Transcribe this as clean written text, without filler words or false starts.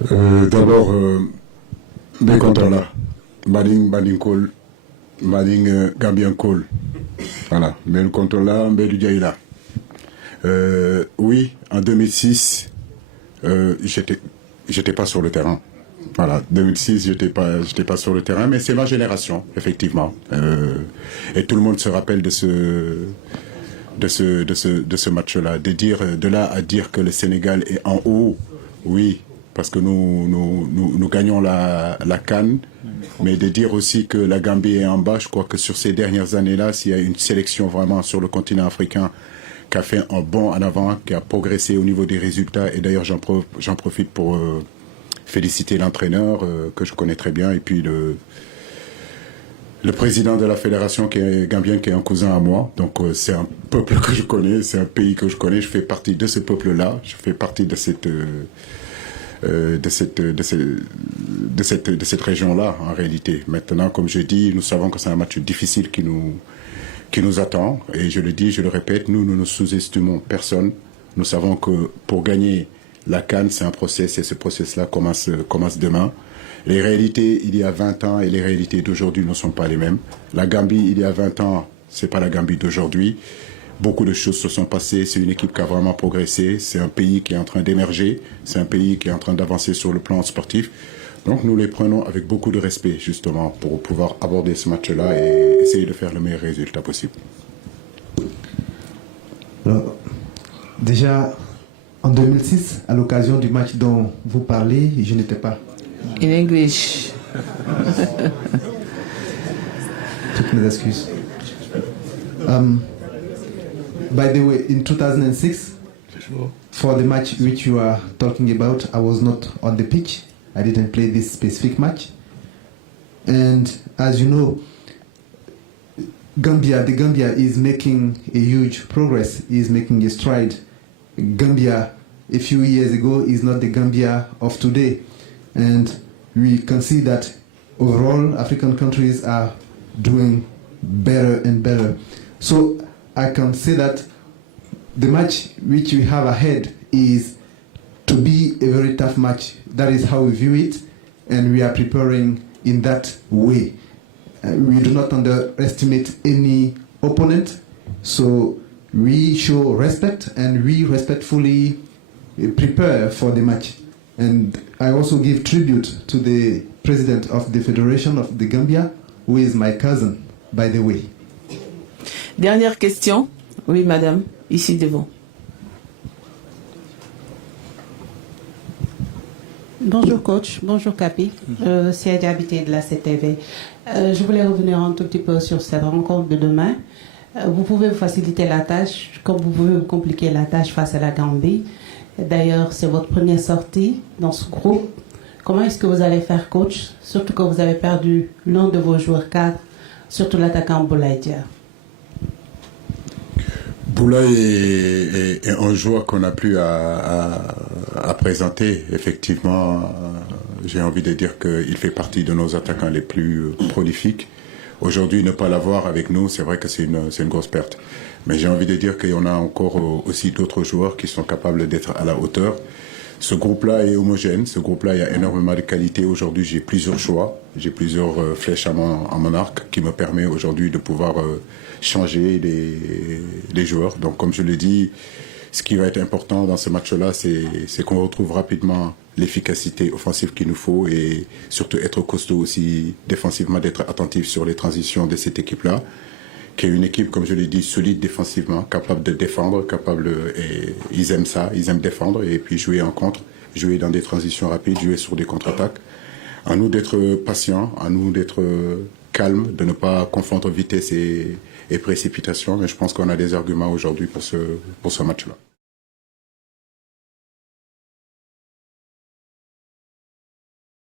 D'abord, Bekontola, Bading Kol, Bading Gambian Kol. Voilà, Bekontola, Mbedou Diaïla. Oui, en 2006, j'étais pas sur le terrain. Voilà, 2006, j'étais pas sur le terrain, mais c'est ma génération, effectivement. Et tout le monde se rappelle de ce match-là. De là à dire que le Sénégal est en haut, oui, parce que nous gagnons la CAN, mais de dire aussi que la Gambie est en bas, je crois que sur ces dernières années-là, s'il y a une sélection vraiment sur le continent africain qui a fait un bond en avant, qui a progressé au niveau des résultats, et d'ailleurs j'en profite pour féliciter l'entraîneur que je connais très bien, et puis le président de la fédération qui est gambien, qui est un cousin à moi. Donc c'est un peuple que je connais, c'est un pays que je connais, je fais partie de ce peuple-là, je fais partie de cette région-là en réalité. Maintenant, comme je dis, nous savons que c'est un match difficile qui nous attend, et je le dis, je le répète, nous ne sous-estimons personne. Nous savons que pour gagner la CAN, c'est un process, et ce process-là commence demain. Les réalités il y a 20 ans et les réalités d'aujourd'hui ne sont pas les mêmes. La Gambie il y a 20 ans, c'est pas la Gambie d'aujourd'hui. Beaucoup de choses se sont passées, c'est une équipe qui a vraiment progressé, c'est un pays qui est en train d'émerger, c'est un pays qui est en train d'avancer sur le plan sportif. Donc nous les prenons avec beaucoup de respect justement pour pouvoir aborder ce match-là et essayer de faire le meilleur résultat possible. Alors, déjà, en 2006, à l'occasion du match dont vous parlez, je n'étais pas. In English. Toutes mes excuses. By the way, in 2006, for the match which you are talking about, I was not on the pitch. I didn't play this specific match. And as you know, the Gambia is making a huge progress, is making a stride. Gambia, a few years ago, is not the Gambia of today. And we can see that overall African countries are doing better and better. So I can say that the match which we have ahead is to be a very tough match. That is how we view it, and we are preparing in that way. We do not underestimate any opponent, so we show respect and we respectfully prepare for the match. And I also give tribute to the president of the Federation of the Gambia, who is my cousin, by the way. Dernière question. Oui, madame, ici devant. Bonjour coach, bonjour Capi, c'est Adia Habité de la CTV. Je voulais revenir un tout petit peu sur cette rencontre de demain. Vous pouvez vous faciliter la tâche, comme vous pouvez vous compliquer la tâche face à la Gambie. D'ailleurs, c'est votre première sortie dans ce groupe. Comment est-ce que vous allez faire, coach, surtout que vous avez perdu l'un de vos joueurs cadres, surtout l'attaquant Boulaye Dia? Boulaye est un joueur qu'on n'a plus à présenter. Effectivement, j'ai envie de dire qu'il fait partie de nos attaquants les plus prolifiques. Aujourd'hui, ne pas l'avoir avec nous, c'est vrai que c'est une grosse perte. Mais j'ai envie de dire qu'il y en a encore aussi d'autres joueurs qui sont capables d'être à la hauteur. Ce groupe-là est homogène, ce groupe-là, il y a énormément de qualité. Aujourd'hui, j'ai plusieurs choix, j'ai plusieurs flèches à mon arc qui me permet aujourd'hui de pouvoir changer les joueurs. Donc, comme je l'ai dit, ce qui va être important dans ce match-là, c'est qu'on retrouve rapidement l'efficacité offensive qu'il nous faut et surtout être costaud aussi défensivement, d'être attentif sur les transitions de cette équipe-là, qui est une équipe, comme je l'ai dit, solide défensivement, capable de défendre, et ils aiment ça, ils aiment défendre et puis jouer en contre, jouer dans des transitions rapides, jouer sur des contre-attaques. À nous d'être patients, à nous d'être calmes, de ne pas confondre vitesse et précipitation, mais je pense qu'on a des arguments aujourd'hui pour ce match-là.